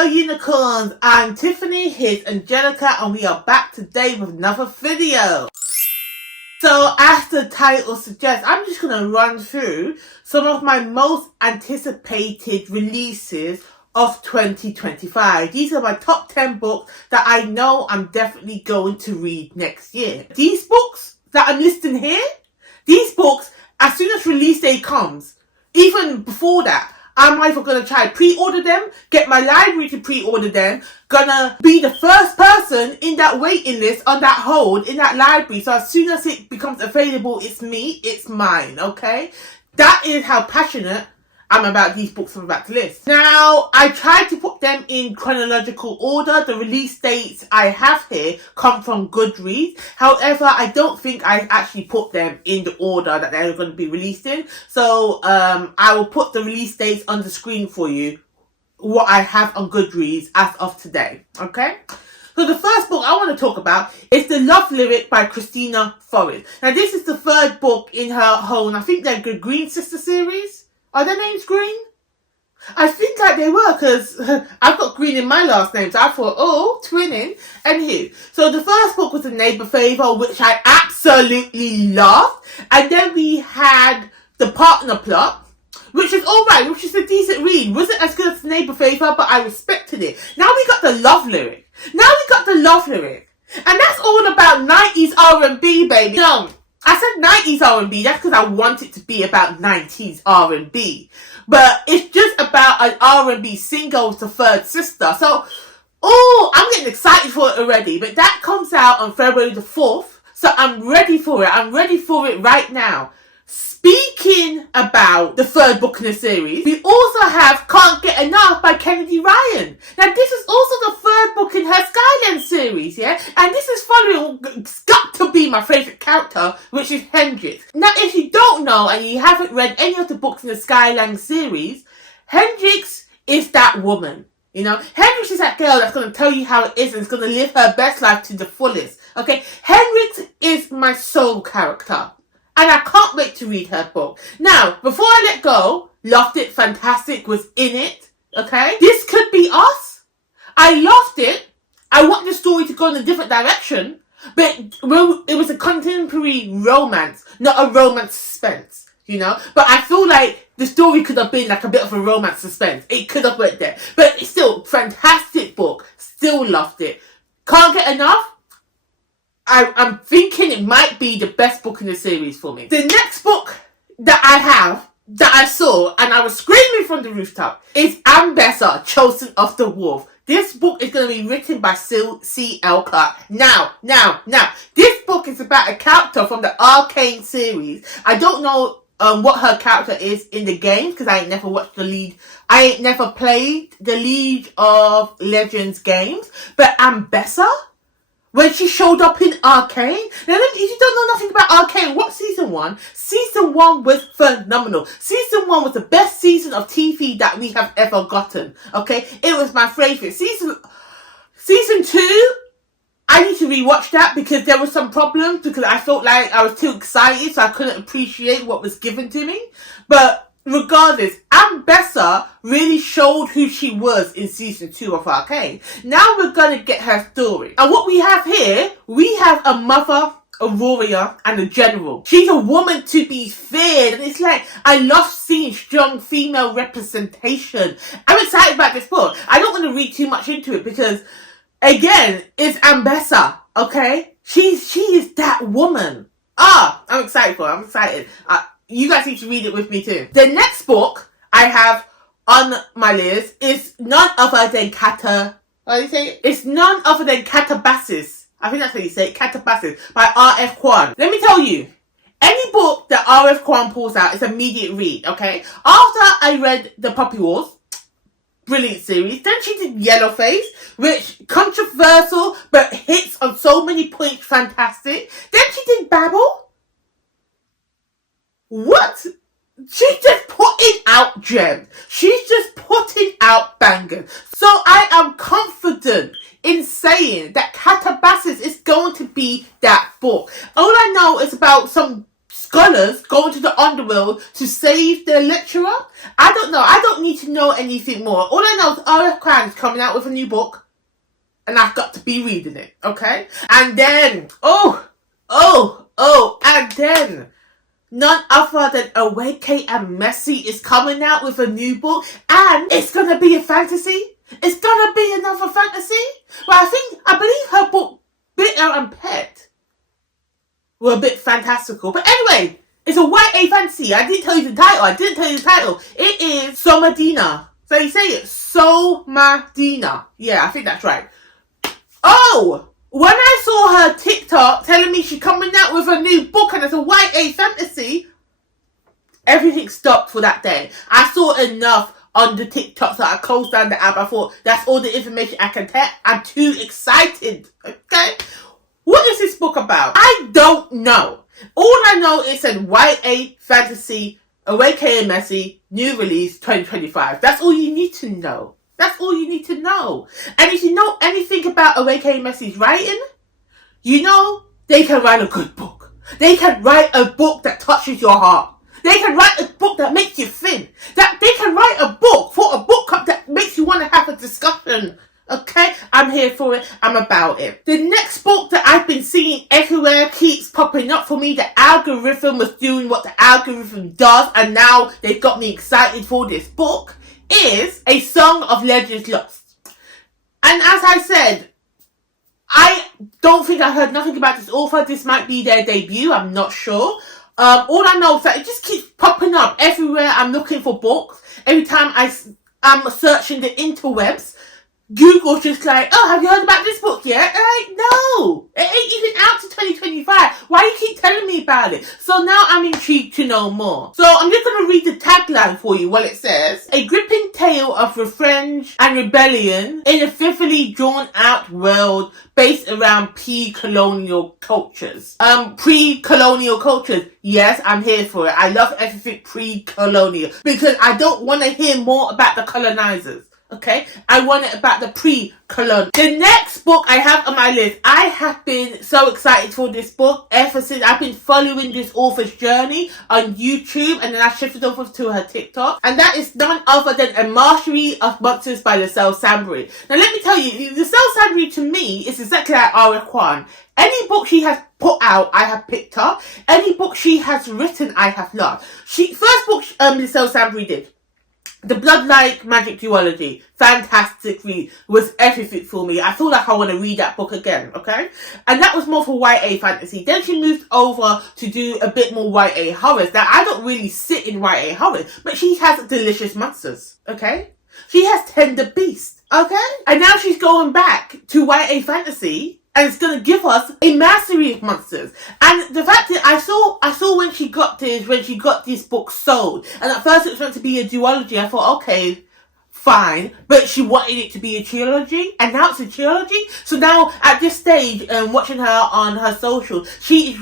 Hello unicorns, I'm Tiffany, here's Angelica, and we are back today with another video. So as the title suggests, I'm just going to run through some of my most anticipated releases of 2025. These are my top 10 books that I know I'm definitely going to read next year. These books that I'm listing here, these books, as soon as release day comes, even before that, I'm either going to try pre-order them, get my library to pre-order them, gonna be the first person in that waiting list, on that hold, in that library. So as soon as it becomes available, it's me, it's mine, okay? That is how passionate I'm about these books I'm about to list. Now, I tried to put them in chronological order. The release dates I have here come from Goodreads. However, I don't think I actually put them in the order that they're going to be released in. So, I will put the release dates on the screen for you, what I have on Goodreads as of today. Okay? So the first book I want to talk about is The Love Lyric by Christina Forrest. Now, this is the third book in her whole, I think they're the Green Sister series. Are their names green? I think like they were, because I've got green in my last name, so I thought, oh, twinning. Anywho, so the first book was A Neighbour Favour, which I absolutely loved. And then we had The Partner Plot, which is alright, which is a decent read. Wasn't as good as The Neighbour Favour, but I respected it. Now we got The Love Lyric. And that's all about 90s R&B, baby. No, I said 90s R&B, that's because I want it to be about 90s R&B. But it's just about an R&B single with the third sister. So, oh, I'm getting excited for it already. But that comes out on February the 4th. So I'm ready for it. I'm ready for it right now. Speaking about the third book in the series, we also have Can't Get Enough by Kennedy Ryan. Now, this is also the third book in her Skyland series, yeah? And this is following, it's got to be my favourite character, which is Hendrix. Now, if you don't know and you haven't read any of the books in the Skyland series, Hendrix is that woman. You know, Hendrix is that girl that's going to tell you how it is and is going to live her best life to the fullest. Okay, Hendrix is my soul character. And I can't wait to read her book. Now, before I let go, loved it, fantastic, was in it. Okay? This could be us. I loved it. I want the story to go in a different direction. But it was a contemporary romance, not a romance suspense. You know? But I feel like the story could have been like a bit of a romance suspense. It could have went there. But it's still, fantastic book. Still loved it. Can't Get Enough. I'm thinking it might be the best book in the series for me. The next book that I have, that I saw, and I was screaming from the rooftop, is Ambessa, Chosen of the Wolf. This book is going to be written by C.L. Clarke. Now. This book is about a character from the Arcane series. I don't know what her character is in the games, because I ain't never watched I ain't never played the League of Legends games. But Ambessa, when she showed up in Arcane. Now, if you don't know nothing about Arcane, watch season 1. Season 1 was phenomenal. Season 1 was the best season of TV that we have ever gotten. Okay? It was my favourite. Season 2, I need to rewatch that because there were some problems, because I felt like I was too excited, so I couldn't appreciate what was given to me. But regardless, Ambessa really showed who she was in season 2 of Arcane. Now we're going to get her story. And what we have here, we have a mother, a warrior, and a general. She's a woman to be feared. And it's like, I love seeing strong female representation. I'm excited about this book. I don't want to read too much into it because, again, it's Ambessa, okay? She is that woman. I'm excited for her. I'm excited. You guys need to read it with me too. The next book I have on my list is none other than It's none other than Catabasis. I think that's how you say it. Catabasis by R.F. Kuang. Let me tell you, any book that R.F. Kuang pulls out is immediate read, okay? After I read The Puppy Wars, brilliant series. Then she did Yellowface, which controversial but hits on so many points, fantastic. Then she did Babel. What? She's just putting out gems. She's just putting out bangers. So I am confident in saying that Catabasis is going to be that book. All I know is about some scholars go into the underworld to save their lecturer? I don't know. I don't need to know anything more. All I know is R.F. Kuang is coming out with a new book, and I've got to be reading it, okay? And then, and then, none other than Awake and Messy is coming out with a new book, and it's gonna be a fantasy. It's gonna be another fantasy. Well, I believe her book, Bitter and Pet, were a bit fantastical. But anyway, it's a YA fantasy. I didn't tell you the title. It is Somadina. So you say it, Somadina. Yeah, I think that's right. Oh, when I saw her TikTok telling me she's coming out with a new book and it's a YA fantasy, everything stopped for that day. I saw enough on the TikTok, so I closed down the app. I thought, that's all the information I can take. I'm too excited, okay? What is this book about? I don't know. All I know is a YA fantasy, Awake and Messy, new release 2025. That's all you need to know. That's all you need to know. And if you know anything about Awake and Messy's writing, you know they can write a good book. They can write a book that touches your heart. They can write a book that makes you think. That they can write a book for a book club that makes you want to have a discussion. Okay? I'm here for it. I'm about it. The next book that I've been seeing everywhere keeps popping up for me. The algorithm was doing what the algorithm does, and now they've got me excited for this book, is A Song of Legends Lost. And as I said, I don't think I heard nothing about this author. This might be their debut. I'm not sure. All I know is that it just keeps popping up everywhere. I'm looking for books. Every time I'm searching the interwebs, Google's just like, oh, have you heard about this book yet? And I'm like, no, it ain't even out to 2025. Why you keep telling me about it? So now I'm intrigued to know more. So I'm just going to read the tagline for you. Well, it says, a gripping tale of revenge and rebellion in a vividly drawn out world based around pre-colonial cultures. Pre-colonial cultures. Yes, I'm here for it. I love everything pre-colonial because I don't want to hear more about the colonizers. Okay, I want it about the pre-colonial. The next book I have on my list, I have been so excited for this book ever since I've been following this author's journey on YouTube, and then I shifted over to her TikTok, and that is none other than A Mastery of Monsters by Lacelle Sambury. Now let me tell you, Lacelle Sambury to me is exactly like R.F. Kuang. Any book she has put out, I have picked up. Any book she has written, I have loved. First book Lacelle Sambury did, The Bloodlike Magic Duology, fantastic read, was everything for me. I feel like I want to read that book again, okay? And that was more for YA fantasy. Then she moved over to do a bit more YA horrors. Now, I don't really sit in YA horrors, but she has Delicious Monsters, okay? She has Tender Beast, okay? And now she's going back to YA fantasy, and it's going to give us a mastery of monsters. And the fact that I saw when she got this book sold, and at first it was meant to be a duology. I thought, okay, fine, but she wanted it to be a trilogy, and now it's a trilogy. So now at this stage, watching her on her social, she is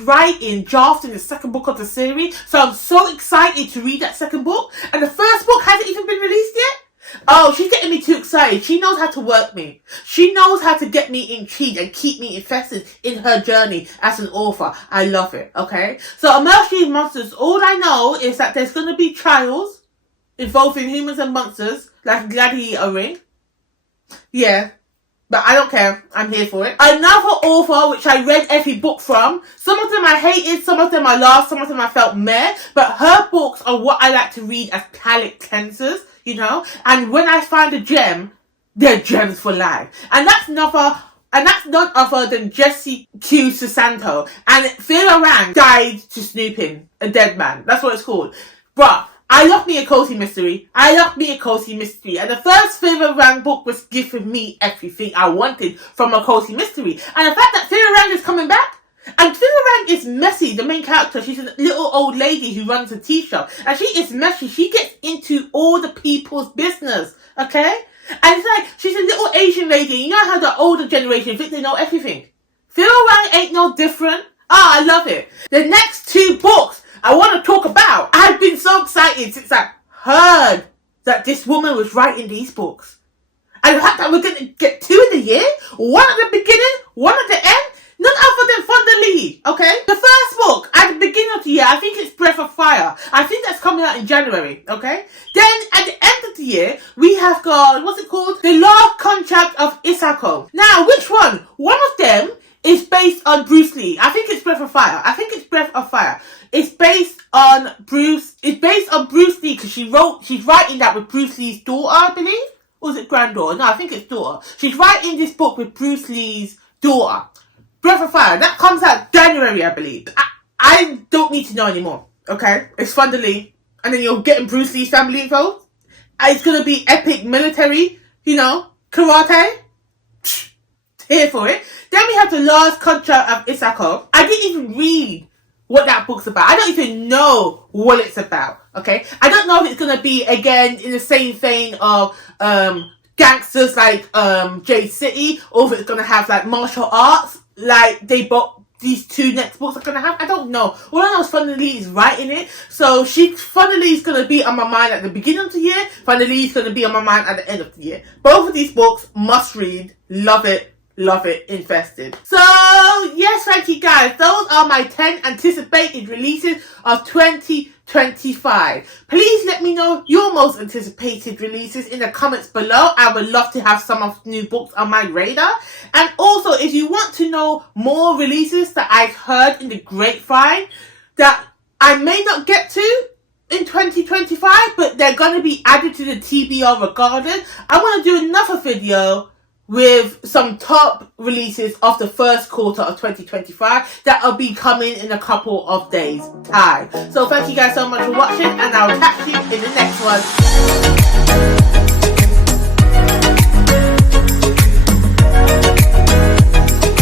drafting the second book of the series. So I'm so excited to read that second book. And the first book hasn't even been released yet. Oh, she's getting me too excited. She knows how to work me. She knows how to get me intrigued and keep me invested in her journey as an author. I love it, okay? So, A Mastery of Monsters, all I know is that there's going to be trials involving humans and monsters, like Gladiator Ring. Yeah, but I don't care. I'm here for it. Another author, which I read every book from. Some of them I hated, some of them I loved, some of them I felt meh. But her books are what I like to read as palate cleansers. You know, and when I find a gem, they're gems for life. And that's none other than Jesse Q. Susanto. And Vera Rang died to snooping, a dead man. That's what it's called. But I love me a cozy mystery. And the first Vera Rang book was giving me everything I wanted from a cozy mystery. And the fact that Vera Rang is coming back, and Vera Rang is messy, the main character. She's a little old lady who runs a tea shop. And she is messy. She gets into all the people's business. Okay? And it's like, she's a little Asian lady. You know how the older generation think they know everything. Vera Rang ain't no different. I love it. The next two books I want to talk about. I've been so excited since I heard that this woman was writing these books. And the fact that we're going to get two in the year. One at the beginning, one at the end. None other than Fonda Lee, okay? The first book, at the beginning of the year, I think it's Breath of Fire. I think that's coming out in January, okay? Then, at the end of the year, we have got, what's it called? The Last Contract of Isako. Now, which one? One of them is based on Bruce Lee. I think it's Breath of Fire. It's based on Bruce Lee because she's writing that with Bruce Lee's daughter, I believe. Or is it granddaughter? No, I think it's daughter. She's writing this book with Bruce Lee's daughter. Breath of Fire. That comes out January, I believe. I don't need to know anymore. Okay? It's Thunder Lee. And then you're getting Bruce Lee's family involved. It's going to be epic military, karate. Here for it. Then we have The Last Contract of Isako. I didn't even read what that book's about. I don't even know what it's about. Okay? I don't know if it's going to be, again, in the same vein of gangsters like J City, or if it's going to have like martial arts like these two next books are going to have. I don't know. All I know is Thunder Lee is writing it. So Thunder Lee is going to be on my mind at the beginning of the year. Thunder Lee is going to be on my mind at the end of the year. Both of these books, must read. Love it, invested. So, yes, thank you guys. Those are my 10 anticipated releases of 2025. Please let me know your most anticipated releases in the comments below. I would love to have some of new books on my radar. And also, if you want to know more releases that I've heard in the grapevine that I may not get to in 2025, but they're going to be added to the TBR regardless, I want to do another video with some top releases of the first quarter of 2025 that will be coming in a couple of days' time. So thank you guys so much for watching, and I'll catch you in the next one.